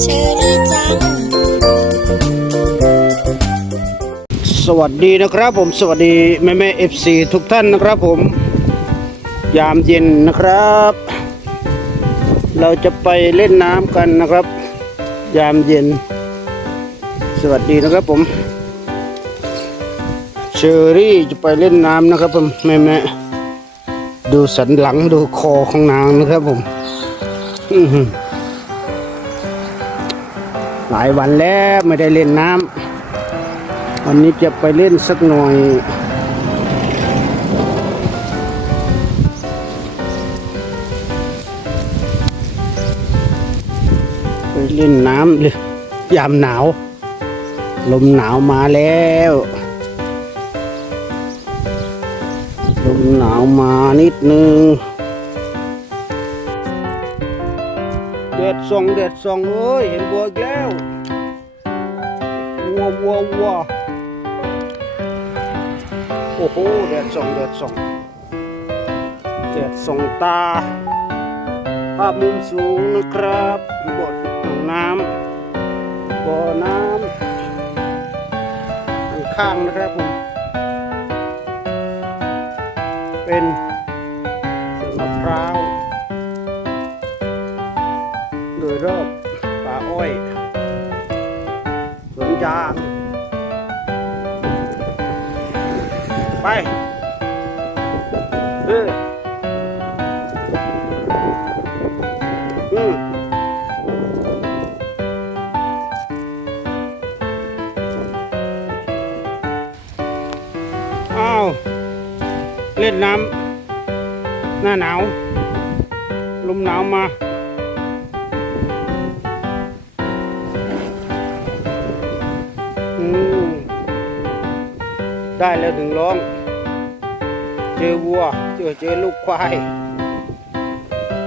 เชอรี่จัง สวัสดีนะครับผมสวัสดีแม่แม่เอฟซีทุกท่านนะครับผม ยามเย็นนะครับ เราจะไปเล่นน้ำกันนะครับ ยามเย็น สวัสดีนะครับผม เชอรี่จะไปเล่นน้ำนะครับผมแม่แม่ ดูสันหลังดูคอของนางนะครับผมหลายวันแล้วไม่ได้เล่นน้ำวันนี้จะไปเล่นสักหน่อยไปเล่นน้ำเลยยามหนาว ลมหนาวมาแล้ว ลมหนาวมานิดนึงเด็ดส่องเด็ดส่องเอ้ยเห็นบัวอีกแล้ววัววัววัวโอ้โหแดดส่องแดดส่องแดดส่องตาภาพมุมสูงนะครับบดน้ำบ่อน้ำข้างๆนะครับผม เป็นสวนมะพร้าว โดยรอบป่าอ้อยสวนยาง ไปเอออืมอ้าว เล่นน้ำหน้าหนาว ลมหนาวมาอืมได้แล้วถึงร้อง เจอวัว เจอเจอลูกควาย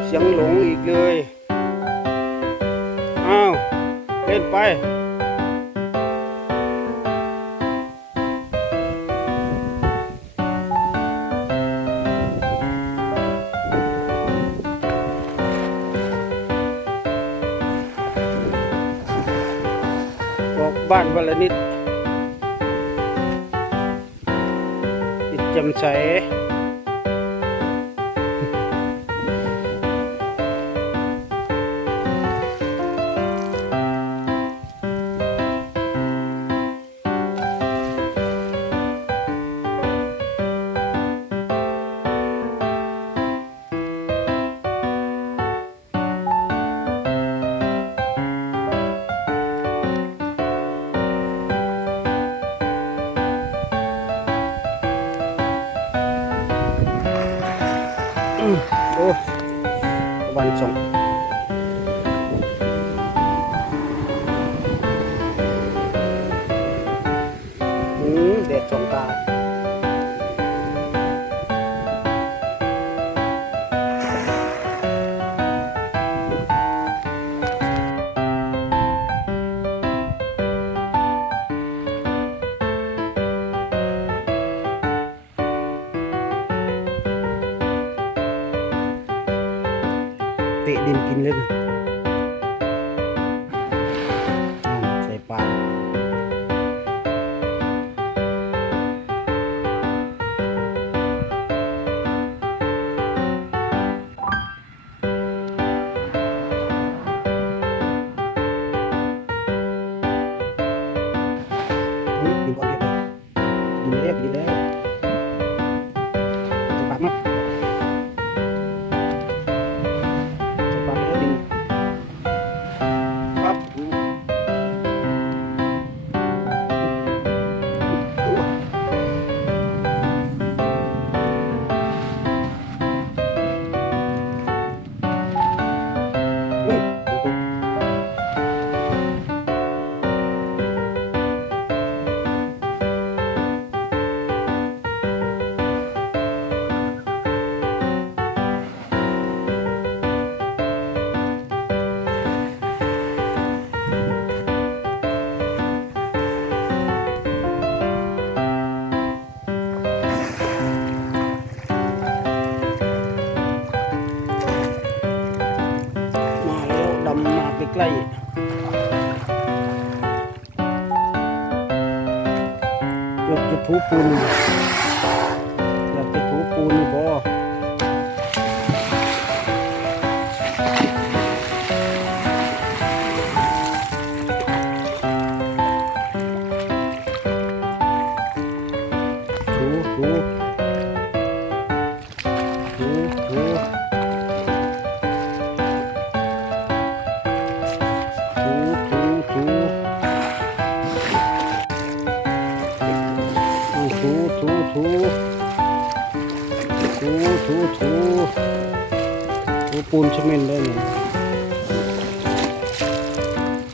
เสียงหลงอีกเลย อ้าว เล่นไป อกบ้านวันละนิดจิตจำใส เต ปูนอยากจะถูปูนบ่ ปูนชั้นเมนได้เลย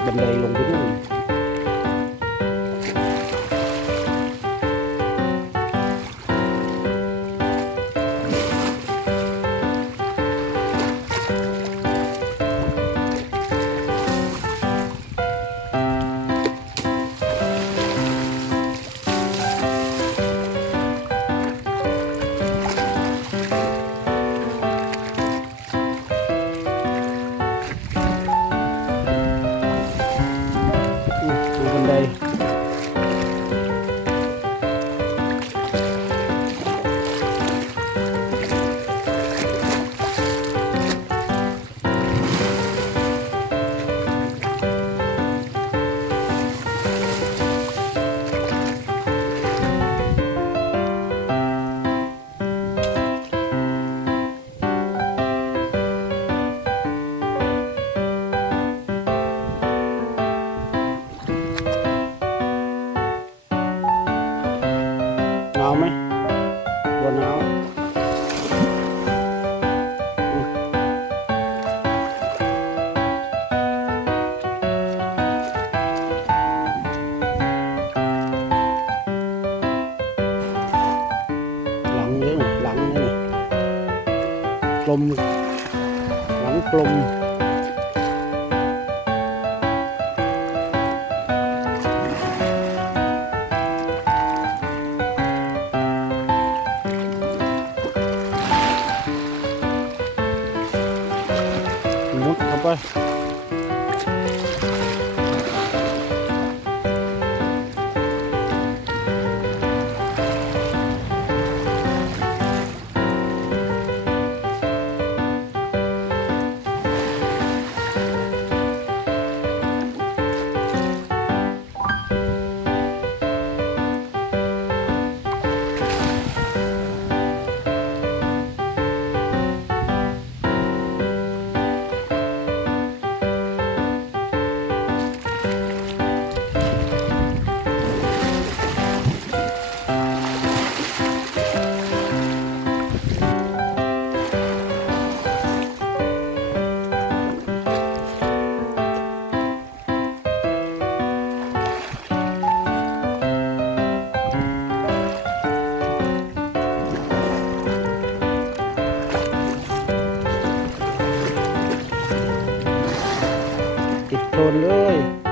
บันไดลงไปด้วย ลม หลังกลมมุดเข้าไป โดนเลย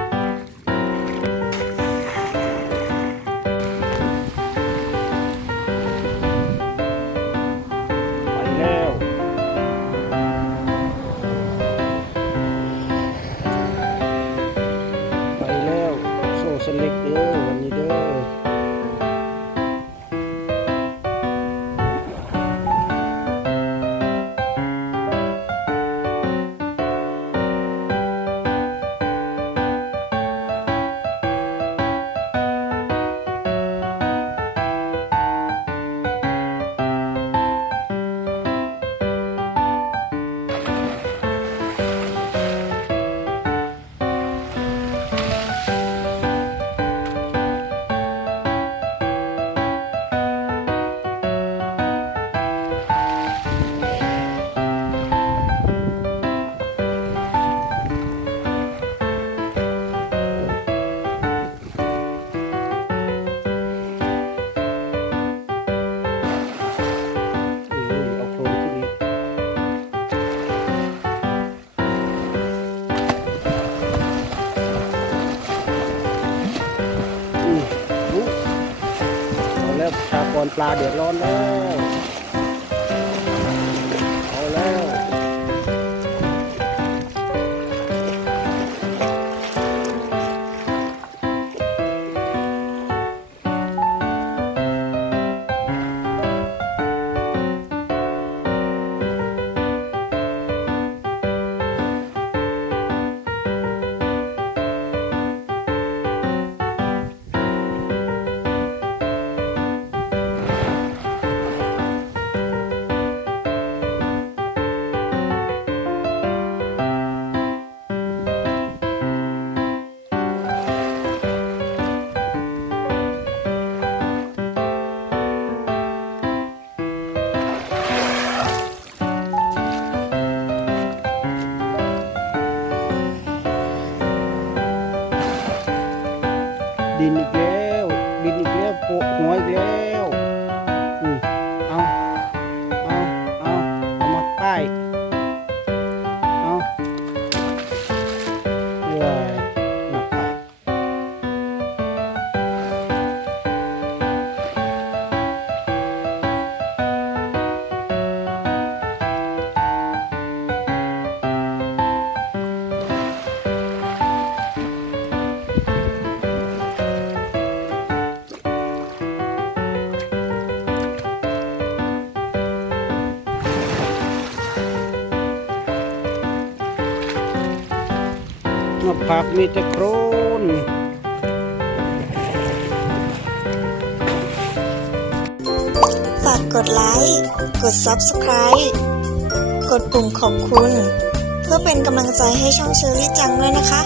าเดือดร้อนแล้ว ดิ มาผักมีแต่โครนฝากกดไลค์ กด Subscribe กดปุ่มขอบคุณ เพื่อเป็นกำลังใจให้ช่องเชอรี่จังด้วยนะคะ